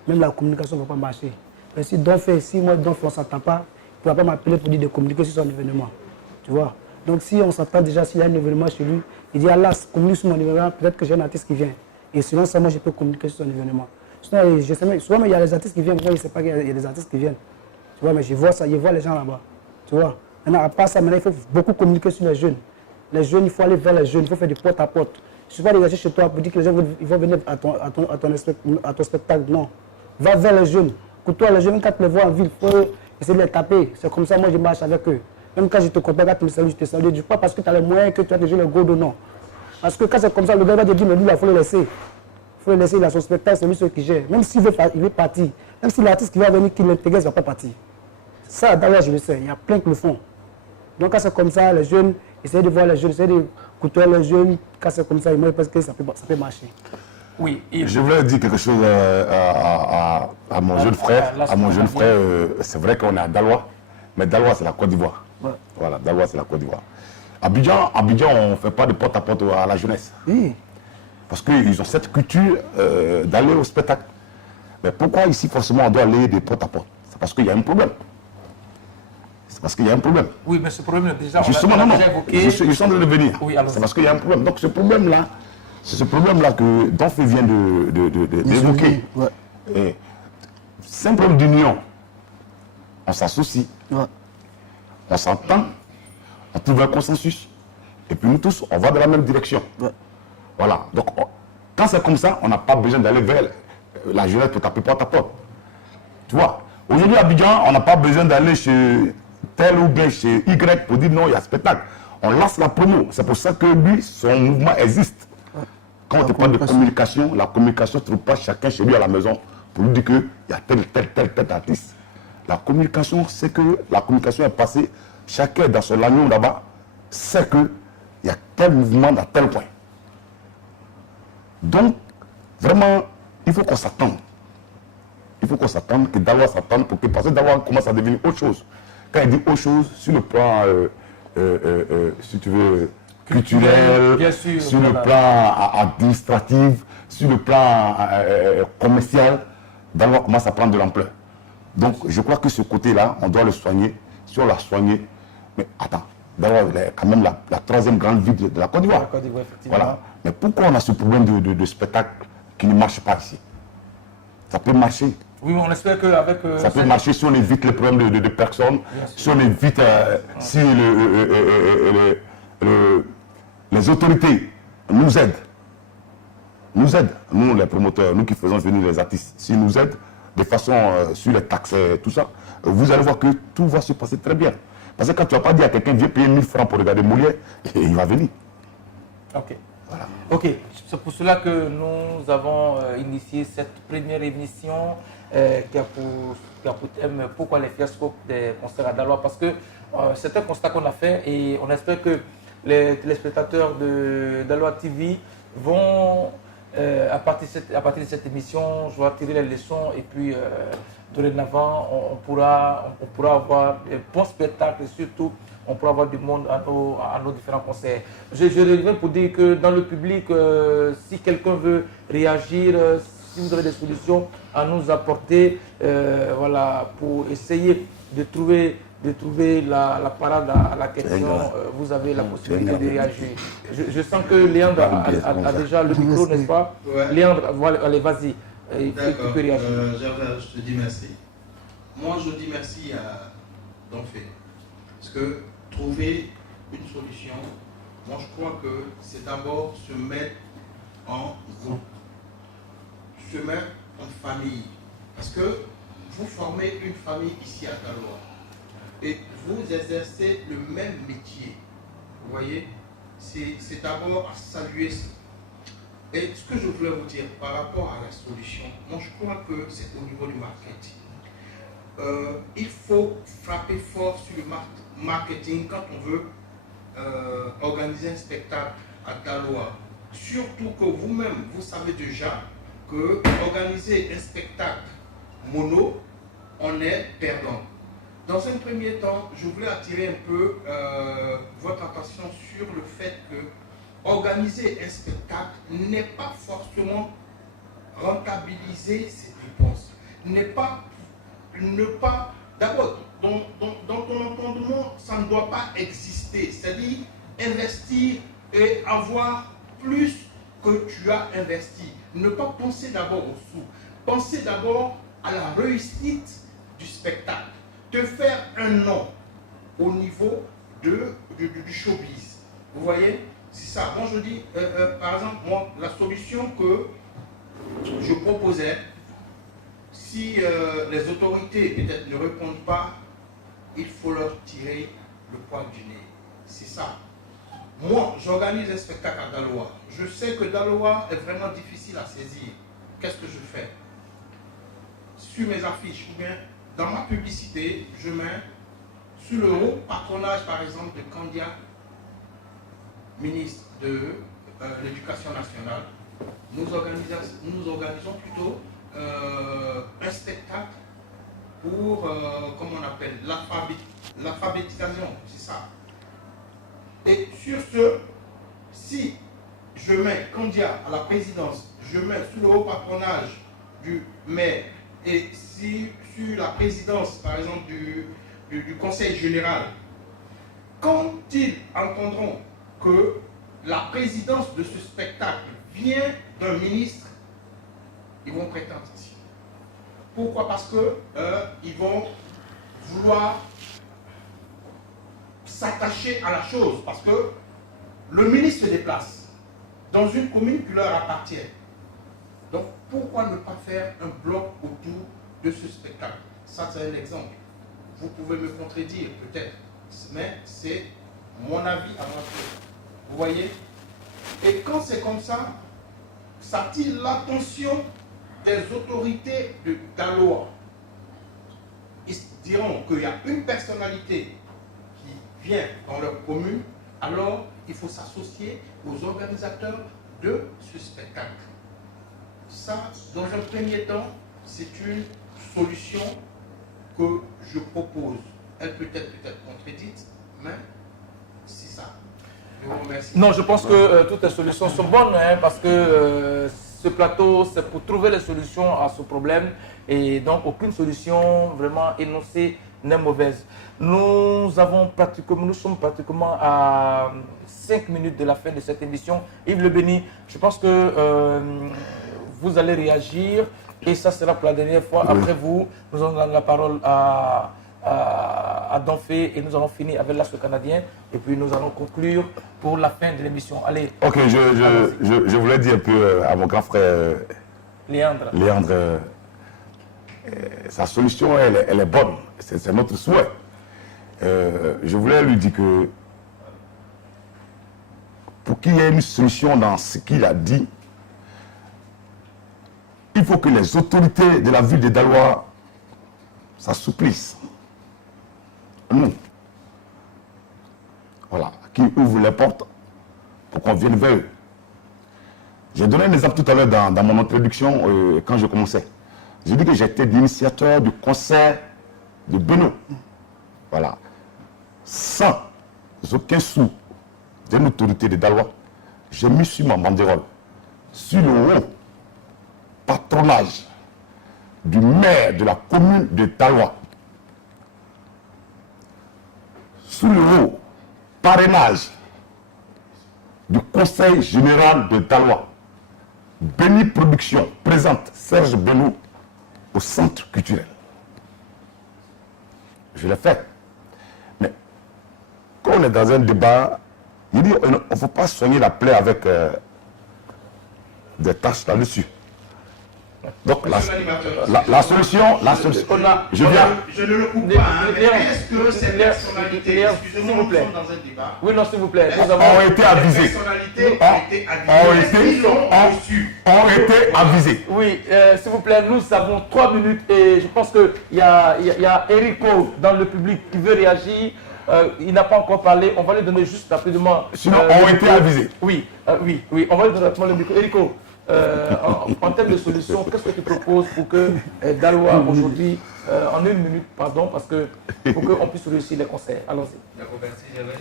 même la communication ne va pas marcher. Mais si moi, Donfé, on ne s'entend pas, il ne va pas m'appeler pour dire de communiquer sur son événement. Tu vois? Donc, si on s'entend déjà, s'il y a un événement chez lui, il dit, Allah, communique sur mon événement, peut-être que j'ai un artiste qui vient. Et selon ça, moi, je peux communiquer sur son événement. Sinon, souvent, il y a des artistes qui viennent, moi, je ne sais pas qu'il y a des artistes qui viennent. Tu vois, mais je vois ça, je vois les gens là-bas. Tu vois? Maintenant, à part ça, maintenant, il faut beaucoup communiquer sur les jeunes. Les jeunes, il faut aller vers les jeunes, il faut faire du porte-à-porte. Je ne suis pas dégagé chez toi pour dire que les gens vont venir à ton spectacle. Non. Va vers les jeunes. Côtoie les jeunes, même quand tu les vois en ville, il faut essayer de les taper. C'est comme ça, moi, je marche avec eux. Même quand je te compare, quand tu me salues, je te salue. Je ne dis pas parce que tu as les moyens que tu as déjà le gros de non. Parce que quand c'est comme ça, le gars va te dire, mais lui, il faut le laisser. Il faut le laisser, il a son spectacle, c'est lui celui qui gère. Même s'il veut partir, même si l'artiste qui va venir, qui l'intègre, il ne va pas partir. Ça, d'ailleurs, je le sais, il y a plein qui le font. Donc, quand c'est comme ça, les jeunes, essayez de voir les jeunes, essayez de côtoyer les jeunes. Quand c'est comme ça, ils parce que ça peut marcher. Oui. Je voulais dire quelque chose à mon jeune frère. C'est vrai qu'on est à Daloa, mais Daloa, c'est la Côte d'Ivoire. Ouais. Voilà, Daloa, c'est la Côte d'Ivoire. Abidjan, on ne fait pas de porte-à-porte à la jeunesse. Oui. Parce qu'ils ont cette culture d'aller au spectacle. Mais pourquoi ici, forcément, on doit aller de porte-à-porte? C'est parce qu'il y a un problème. C'est parce qu'il y a un problème. Oui, mais ce problème, déjà, justement, on l'a déjà évoqué. Je suis en train de venir. Oui, c'est parce qu'il y a un problème. Donc, ce problème-là, c'est ce problème-là que Donfé vient d'évoquer. Ouais. C'est un problème d'union. On s'associe. Ouais. On s'entend. On trouve un consensus. Et puis nous tous, on va dans la même direction. Ouais. Voilà. Donc, quand c'est comme ça, on n'a pas besoin d'aller la jeunesse peut taper porte à porte. Tu vois, aujourd'hui à Abidjan, on n'a pas besoin d'aller chez tel ou bien chez Y pour dire non, il y a spectacle. On lance la promo. C'est pour ça que lui, son mouvement existe. Quand on te parle de communication, la communication ne se trouve pas chacun chez lui à la maison pour lui dire qu'il y a tel artiste. La communication, c'est que la communication est passée, chacun dans son lagnon là-bas sait qu'il y a tel mouvement à tel point. Donc, vraiment, il faut qu'on s'attende. Il faut qu'on s'attende, que Daloa s'attende, pour que parce que Daloa commence à devenir autre chose. Quand il dit autre chose, sur le plan, si tu veux, culturel, bien sûr, sur le plan administratif, sur le plan commercial, Daloa commence à prendre de l'ampleur. Donc, je crois que ce côté-là, on doit le soigner. Si on l'a soigné, mais attends, Daloa est quand même la troisième grande ville de la Côte d'Ivoire. Voilà. Mais pourquoi on a ce problème de spectacle qui ne marche pas ici? Ça peut marcher. Oui, mais on espère qu'avec... ça peut marcher si on évite les problèmes de personnes, si on évite, si les autorités nous aident. Nous les promoteurs, nous qui faisons venir les artistes, s'ils nous aident de façon sur les taxes, tout ça, vous allez voir que tout va se passer très bien. Parce que quand tu vas pas dire à quelqu'un, viens payer 1000 francs pour regarder Molière, il va venir. Ok. Voilà. Ok, c'est pour cela que nous avons initié cette première émission qui a pour thème pourquoi les fiascos des concerts à Daloa, parce que c'est un constat qu'on a fait et on espère que les téléspectateurs de Daloa TV vont, à partir de cette émission, je vais tirer les leçons et puis dorénavant, on pourra avoir un bon spectacle et surtout on pourra avoir du monde à nos différents concerts. Je reviens pour dire que dans le public, si quelqu'un veut réagir, si vous avez des solutions à nous apporter, voilà, pour essayer de trouver la parade à la question, vous avez la possibilité de réagir. Je sens que Léandre a déjà le micro, n'est-ce pas? Ouais. Léandre, allez, vas-y. Tu peux réagir. Je te dis merci. Moi, je dis merci à Donfé. Parce que trouver une solution, moi je crois que c'est d'abord se mettre en groupe, se mettre en famille. Parce que vous formez une famille ici à Daloa et vous exercez le même métier. Vous voyez, c'est d'abord à saluer ça. Et ce que je voulais vous dire par rapport à la solution, moi je crois que c'est au niveau du marketing. Il faut frapper fort sur le marketing quand on veut organiser un spectacle à Daloa. Surtout que vous-même, vous savez déjà que organiser un spectacle mono, on est perdant. Dans un premier temps, je voulais attirer un peu votre attention sur le fait que organiser un spectacle n'est pas forcément rentabiliser ses dépenses. D'abord, dans ton entendement, ça ne doit pas exister. C'est-à-dire investir et avoir plus que tu as investi. Ne pas penser d'abord aux sous. Pensez d'abord à la réussite du spectacle. Te faire un nom au niveau du showbiz. Vous voyez? C'est ça. Moi, je dis, par exemple, moi, la solution que je proposais, si les autorités peut-être ne répondent pas, il faut leur tirer le poil du nez. C'est ça. Moi, j'organise un spectacle à Daloa. Je sais que Daloa est vraiment difficile à saisir. Qu'est-ce que je fais? Sur mes affiches ou bien dans ma publicité, je mets sous le haut patronage, par exemple, de Kandia, ministre de l'Éducation nationale, nous organisons plutôt un spectacle pour, comment on appelle, l'alphabétisation, c'est ça. Et sur ce, si je mets Kandia à la présidence, je mets sous le haut patronage du maire, et si sur la présidence, par exemple, du conseil général, quand ils entendront que la présidence de ce spectacle vient d'un ministre, ils vont prêter attention. Pourquoi? Parce que ils vont vouloir s'attacher à la chose. Parce que le ministre se déplace dans une commune qui leur appartient. Donc pourquoi ne pas faire un bloc autour de ce spectacle? Ça, c'est un exemple. Vous pouvez me contredire peut-être, mais c'est mon avis à moi. Vous voyez? Et quand c'est comme ça, ça attire l'attention des autorités de Daloa. Ils diront qu'il y a une personnalité qui vient dans leur commune, alors il faut s'associer aux organisateurs de ce spectacle. Ça, dans un premier temps, c'est une solution que je propose. Elle peut être contredite, mais c'est ça. Je vous remercie. Non, je pense que toutes les solutions sont bonnes, hein, parce que ce plateau, c'est pour trouver les solutions à ce problème. Et donc, aucune solution vraiment énoncée n'est mauvaise. Nous sommes pratiquement à 5 minutes de la fin de cette émission. Yves Le Béni, je pense que vous allez réagir. Et ça sera pour la dernière fois. Oui. Après vous, nous allons donner la parole à Donfé et nous allons finir avec l'Astre canadien. Et puis nous allons conclure pour la fin de l'émission. Allez. Ok, je voulais dire un peu à mon grand frère Léandre, sa solution, elle est bonne. C'est notre souhait. Je voulais lui dire que pour qu'il y ait une solution dans ce qu'il a dit, il faut que les autorités de la ville de Daloa s'assouplissent. Nous, voilà, qui ouvrent les portes pour qu'on vienne vers eux. J'ai donné un exemple tout à l'heure dans mon introduction quand je commençais. J'ai dit que j'étais l'initiateur du concert de Beno. Voilà. Sans aucun sou d'une autorité de Daloa, j'ai mis sur ma banderole, sur le haut patronage du maire de la commune de Daloa, sous le haut parrainage du conseil général de Daloa, Béni Production présente Serge Beno au centre culturel. Je l'ai fait. Mais quand on est dans un débat, il dit il ne faut pas soigner la plaie avec des tâches là-dessus. Donc la solution, je ne le coupe pas, mais est-ce que ces personnalités, excusez-moi, nous sommes dans un débat. Oui, non, s'il vous plaît. Ont été avisés. Ont été avisés. Oui, s'il vous plaît, nous avons 3 minutes et je pense qu'il y a Erico dans le public qui veut réagir. Il n'a pas encore parlé. On va lui donner juste rapidement. Sinon, ont été avisés. Oui, on va lui donner rapidement le micro. Erico. En termes de solutions, qu'est-ce que tu proposes pour que Daloa aujourd'hui, en 1 minute, pardon, parce que pour qu'on puisse réussir les concerts. Allons-y. D'accord, merci, Gervais.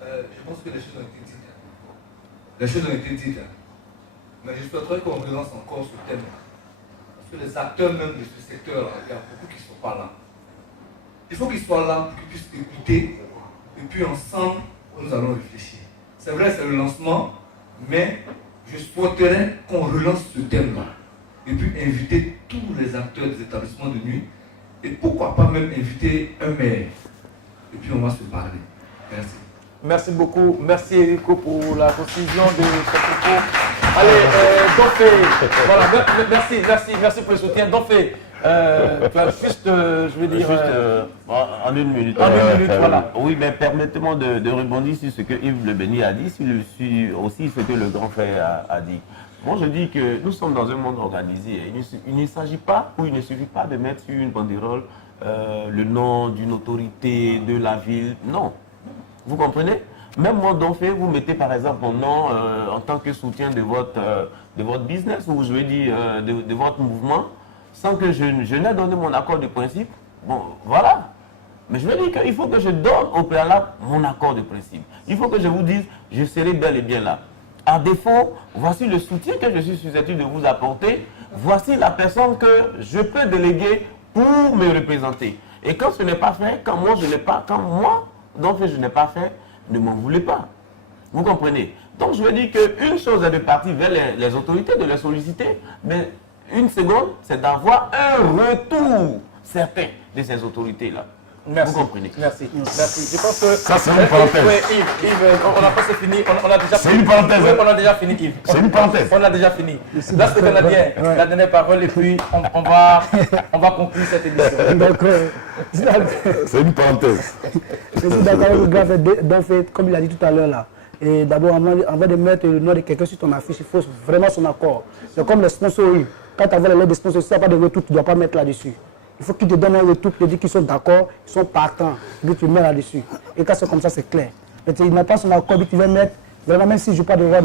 Je pense que les choses ont été dites. Les choses ont été dites. Mais je souhaiterais qu'on relance encore ce thème. Parce que les acteurs même de ce secteur, il y a beaucoup qui ne sont pas là. Il faut qu'ils soient là pour qu'ils puissent écouter. Et puis ensemble, nous allons réfléchir. C'est vrai, c'est le lancement, mais je souhaiterais qu'on relance ce thème-là et puis inviter tous les acteurs des établissements de nuit et pourquoi pas même inviter un maire. Et puis on va se parler. Merci. Merci beaucoup. Merci Erico pour la précision de ce propos. Allez, Donfé, voilà, merci pour le soutien. Donfé, juste, je veux dire... en 1 minute. En 1 minute, voilà. Oui, mais permettez-moi de rebondir sur ce que Yves Le Béni a dit, sur aussi ce que le grand frère a dit. Moi, je dis que nous sommes dans un monde organisé. Il ne s'agit pas, ou il ne suffit pas de mettre sur une banderole le nom d'une autorité de la ville. Non. Vous comprenez? Même moi, Donfé, vous mettez par exemple mon nom en tant que soutien de votre business, ou je veux dire de votre mouvement, sans que je n'ai donné mon accord de principe. Bon, voilà. Mais je veux dire qu'il faut que je donne au préalable mon accord de principe. Il faut que je vous dise, je serai bel et bien là. À défaut, voici le soutien que je suis susceptible de vous apporter. Voici la personne que je peux déléguer pour me représenter. Et quand ce n'est pas fait, quand moi, donc je n'ai pas fait, ne m'en voulez pas. Vous comprenez? Donc je veux dire qu'une chose est de partir vers les autorités, de les solliciter, mais une seconde, c'est d'avoir un retour certain de ces autorités-là. Merci. Vous comprenez? Merci. Je pense que... Ça, c'est une parenthèse. Oui, Yves, on a presque fini. On a déjà C'est une parenthèse. Oui, on a déjà fini, Yves. C'est une parenthèse. On a déjà fini. Là, c'est le Canadien. La dernière parole et puis on va conclure cette émission. C'est une parenthèse. Je suis d'accord avec le grand d'un fait, comme il a dit tout à l'heure là. Et d'abord, avant de mettre le nom de quelqu'un sur ton affiche, il faut vraiment son accord. C'est comme les sponsors. Quand tu as les lettres de sponsors, si tu n'as pas de retour, tu ne dois pas mettre là-dessus. Il faut qu'ils te donnent un retour pour te dire qu'ils sont d'accord, ils sont partants, puis tu mets là-dessus. Et quand c'est comme ça, c'est clair. Mais il n'a pas son accord, puis tu vas mettre, vraiment, même si je ne joue pas de rôle,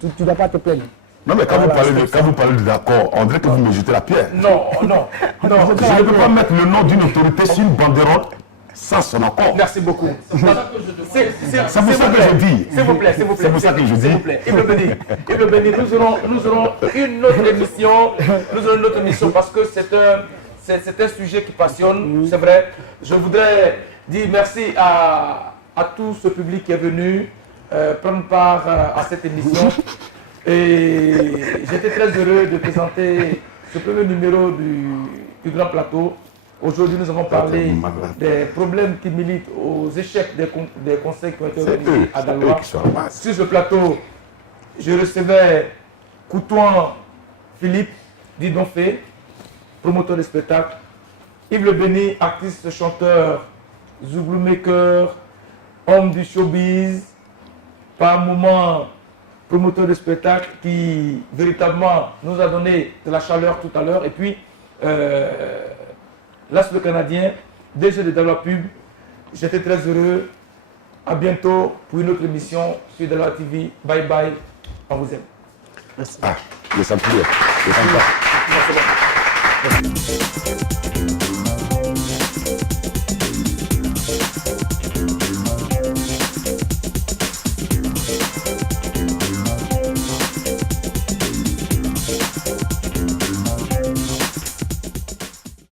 tu ne dois pas te plaindre. Non, mais quand vous parlez de d'accord, on dirait que vous me jetez la pierre. Non. Je ne peux pas mettre le nom d'une autorité sur une banderole sans son accord. Merci beaucoup. C'est pour ça que je dis. S'il vous plaît. C'est pour ça que je dis. S'il vous plaît. Yves Le Béni, nous aurons une autre émission. Parce que c'est un sujet qui passionne, c'est vrai. Je voudrais dire merci à tout ce public qui est venu prendre part à cette émission. Et j'étais très heureux de présenter ce premier numéro du Grand Plateau. Aujourd'hui, nous avons parlé des problèmes qui militent aux échecs des conseils qui ont été organisés à Daloa. Sur ce plateau, je recevais Coutouan Philippe, dit Donfé, promoteur de spectacle, Yves Le Béni, artiste, chanteur, zouglou maker, homme du showbiz, par moment promoteur de spectacle qui véritablement nous a donné de la chaleur tout à l'heure. Et puis, là, c'est le Canadien, DG de Daloa Pub. J'étais très heureux. À bientôt pour une autre émission sur Daloa TV. Bye bye. On vous aime. Merci. Je sens plus. Merci.